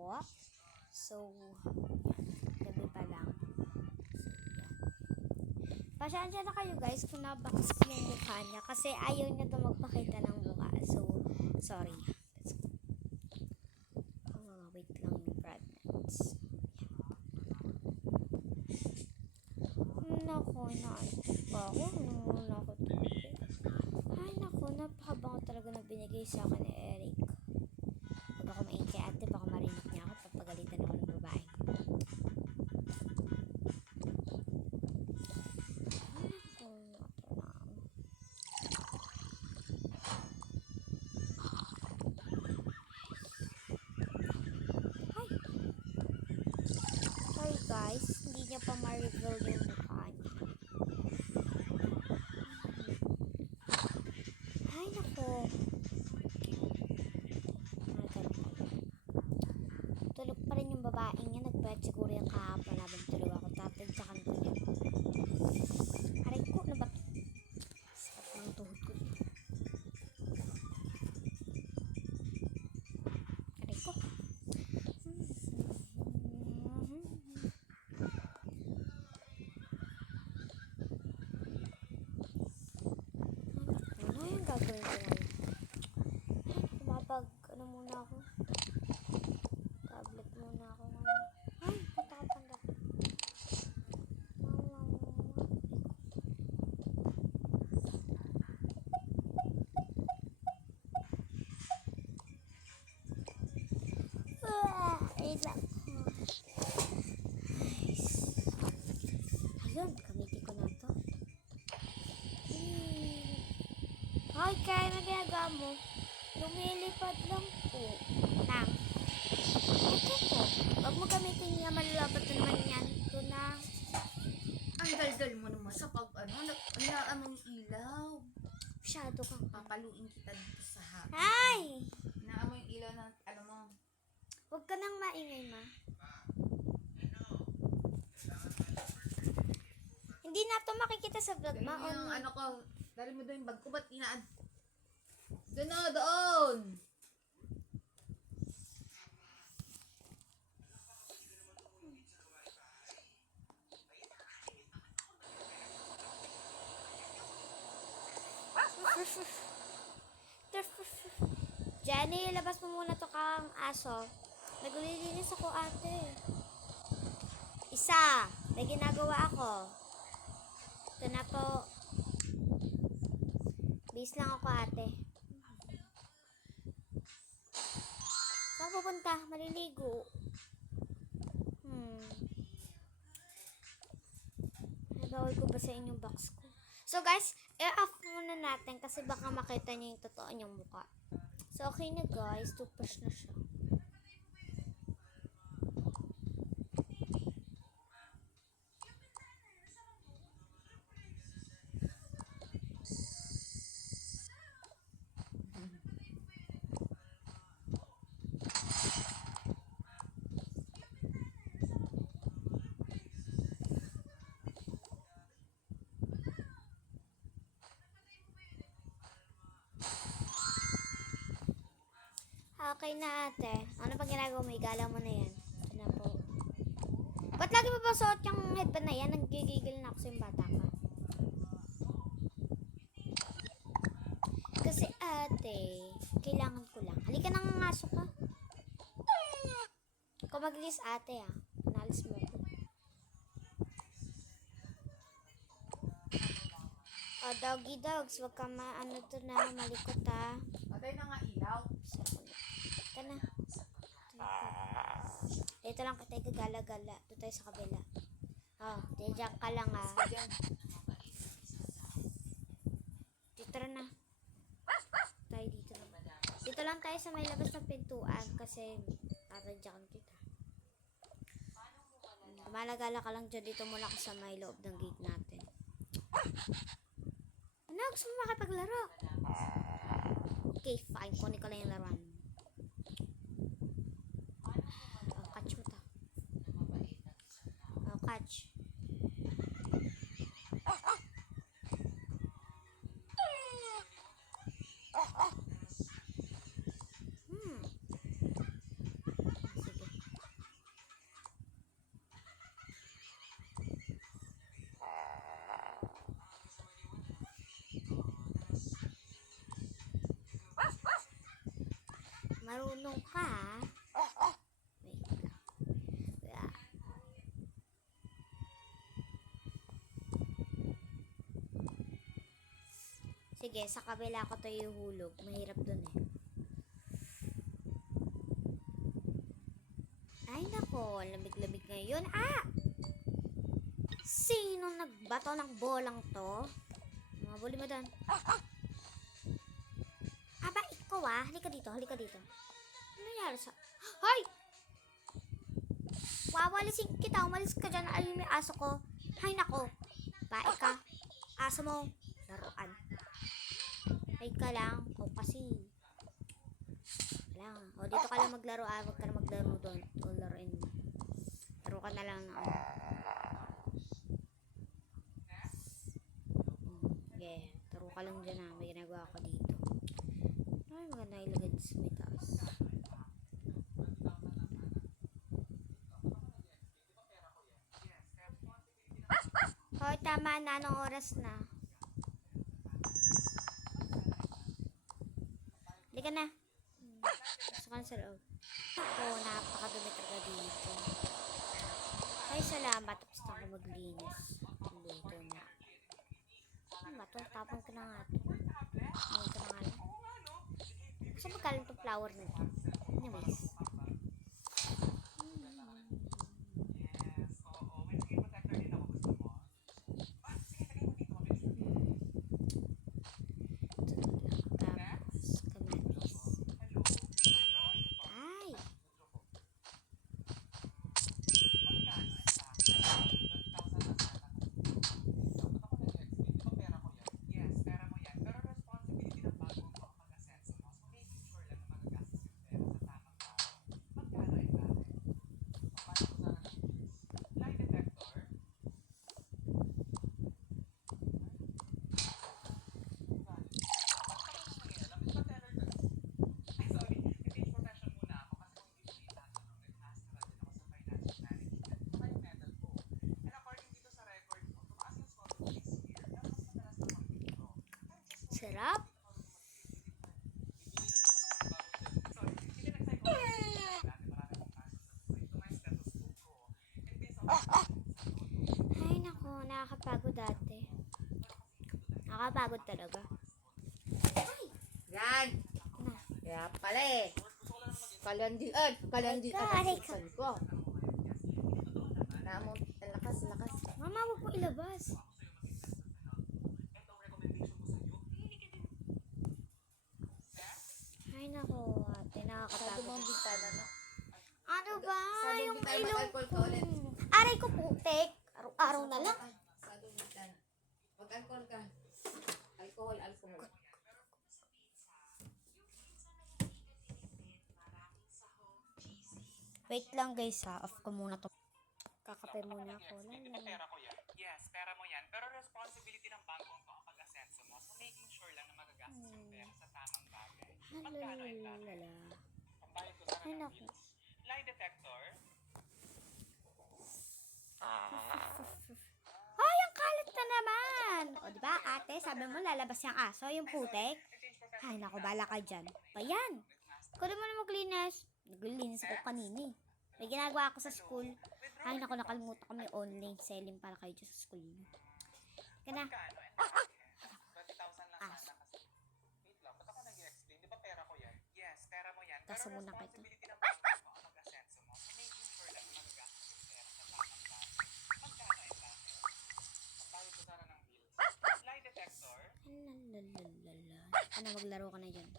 po. So, gabi pa lang. Pasensya na kayo guys kung nabakas yung mukha niya kasi ayaw niya to magpakita ng mukha. So, sorry. Wait lang yung fragments. Naku, naantok pa ako. Muna ako tubig. Ay, naku, napakabang talaga na binigay sa akin ni Eric. Huwag ako maingay kay ate, baka marinig niya ako. Papagalitan ako ng babae. Sorry guys, hindi niya pa ma-reveal yung mukha niya. Ay, naku. Tulog pa rin yung babaeng niya. Nagbayad siguro yung kahapon habang tulog ako. Tatadyakan ko niya. Aray ko, ano ba? Sakit ng tuhod ko. Aray ko. Ano yung gagawin ko ngayon? Kumapag, ano muna ako? Tablet muna ako ngayon. Ay, patapanggap. Ayun, gamitin ko na to. Hoy, kaya na ginagawa mo? Lumilipad lang po. Nang. Ito po. Huwag mo gamitin niya, malalapat na naman yan. Ito na. Ang daldal mo naman sa pag among ilaw. Masyado kang. Papaluin kita dito sa hapon. Ay! Naamoy yung ilaw na, mo. Huwag ka nang maingay, ma. Hindi na to makikita sa vlog, Dali ma. mo yung ko, dali mo doon yung bag ko, ba't inaan? Doon na, doon! Jenny, labas mo muna to kang aso. Naglilinis ako, ate. Isa. May ginagawa ako. Ito na po. Bis lang ako, ate. Saan pupunta? Maliligo. Nagawal ko ba sa inyong box ko? So guys, i-off muna natin kasi baka makita niyo yung totoo niyang mukha. So okay na guys, toothbrush na siya. Okay na ate. Ano pa ginagawa mo? Igala mo na yan. Ito na po. Ba't lagi mo ba suot yung headband na yan? Nagigigil na ako sa yung bata ka. Kasi ate, kailangan ko lang. Halika na nga ngaso ka. Kung magilis ate Panalis mo ko. Oh, doggy dogs. Huwag ka to na. Malikot Patay na nga ilaw. Ito na. Dito lang kita gagala-gala. Dito tayo sa kabila. Oh, diyan ka lang Dito na. Tayo dito lang. Dito lang tayo sa may labas ng pintuan kasi tatadyakan kita. Malagala ka lang dyan. Dito mula ka sa may loob ng gate natin. Ano? Gusto mo makipaglaro? Okay, fine. Kunin ko lang yung laruan. Oh, catch mo ta. Oh, catch. Sige. Marunong ka, ha? Wait lang. Yeah. Sige, sa kabila ko to ihulog. Mahirap dun eh. Ay nako, lamig-lamig ngayon. Ah! Sino nagbato ng bolang to? Mabuli mo doon. Aba, ikaw ah. Halika dito, halika dito. Ano nangyari sa... Hoy! Wawalisin kita. Umalis ka dyan. Ayun yung aso ko. Hay nako. Bae ka. Aso mo. Laruan. Ay ka lang. O kasi. Lang. O dito ka lang maglaro. Huwag ka na maglaro doon. O laruin mo. Laro ka na lang. Okay. Laro ka lang dyan ha. May ginagawa ko dito. Ay maganda ilagay dito sa may taas. Hoy, tama na. Anong oras na? Hindi ka na. Gusto ka na sa loob. Ako, napakadumi talaga dito. Ay, salamat. Tapos na ako maglinis. Dito na. Ano ba ito? Tapon ko na nga ito. Ano ito na nga lang. Gusto magkalang itong flower na ito. Anyways. Sarap. Ay nako, nakakapagod dati. Nakakapagod talaga. Yan. Na. Kaya pala eh. Kalandian. Kalandian ang Aray ka. susan ko. Namon, lakas. Mama, huwag mo ilabas. Ay nako, ate, Sado nakakapagod. mong bintana na. Ano ba? Sado Yung bintana, ilong mag-alcohol ka ulit. Aray ko putik. Araw-araw na lang. Sado bintana. Mag-alcohol ka. Alcohol. Wait lang guys ha, off ko muna to. Kakape muna ako. Di ba pera ko yan? Yes, pera mo yan. Pero responsibility ng bangko ang pag-asenso mo. So making sure lang na magagastos yung pera sa tamang bagay. Magkano ang bagay? Lalalala. Pambayad ko sana Ay, ng naku. bills. Lie detector. Ay, ang kalat na naman! O, diba, ate, sabi mo lalabas yung aso, yung putek. Ay, naku, bala ka dyan. Pa yan. Kunin mo na maglinis. Naglinis ako kanina eh. May ginagawa ako sa school. Ay, naku, nakalimutan ko may online selling para kayo dyan sa school niyo. Kana. Magkano? And 20,000 lang Aso. sana kasi. Wait lang, ba't ako nag-i-explain? Di ba pera ko yan? Yes, pera mo yan. Pero Tasa muna kita. responsibility ng bangko ang pag-asenso mo. So making sure lang na magagastos yung pera sa tamang bagay. Magkano ang bagay? Pambayad ko sana ng bills. Lie detector. Lalalala. Ano, maglaro ka na dyan.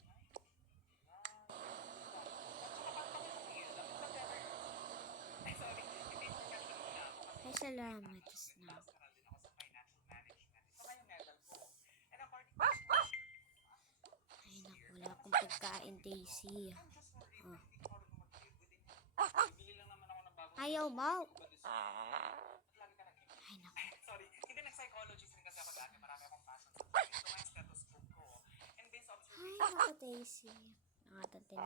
Ay, sorry. Hindi profession muna ako kasi Ay, salamat. Diyos na. nag-aral din ako sa financial management. Ito nga yung medal ko. And according to Ay, naku, wala akong pagkain, Daisy. I'm just worried Oh. hindi ko marunong mag-live within. Bibili lang naman ako ng bagong Ayaw mo. lagi ka nag-ibig. Ay, naku. Sorry, hindi nag-psychologist rin kasi ako dati. Marami akong passion sa buhay. Ito nga yung stethoscope ko. And based Ay, observation, naku, Daisy. Nakatan tinapos.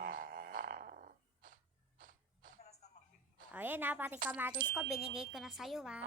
madalas nang mag-withdraw. O, yan ha, pati kamatis ko, binigay ko na sa'yo ha.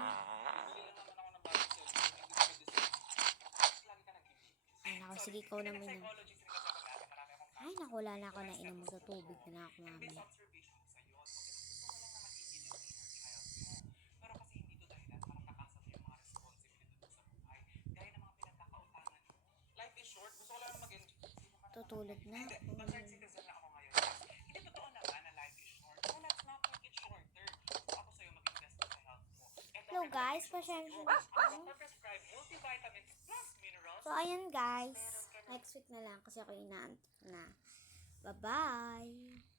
Bibili lang naman ako ng bagong cellphone. Hindi ko pwede sa lagi ka nag-ibig. Ay, naku, sige, ikaw na Hindi minum. nag-psychologist rin kasi ako dati. Marami akong Ay, naku, wala na ako na inom sa tubig na ako And based mamaya. observation ko sa'yo, so gusto mo lang naman i-entertain your child mo. Pero kasi hindi to dahilan para takasan mo yung mga responsibility mo sa buhay. Gaya ng mga pinagkakautangan mo. Life is short. Gusto ko lang mag-enjoy. Tutulog na Hindi, ako. concerned citizen na ako ngayon. Hindi totoo naman na life is short. So let's not make it shorter. So ako sa'yo mag-invest sa health mo. Ito Hello ang guys, recommendation ko pasensya sa'yo. na Ang po. Dr. Prescribe multivitamins plus minerals. So, ayan guys. Next week na lang kasi ako inaantok na. Bye-bye!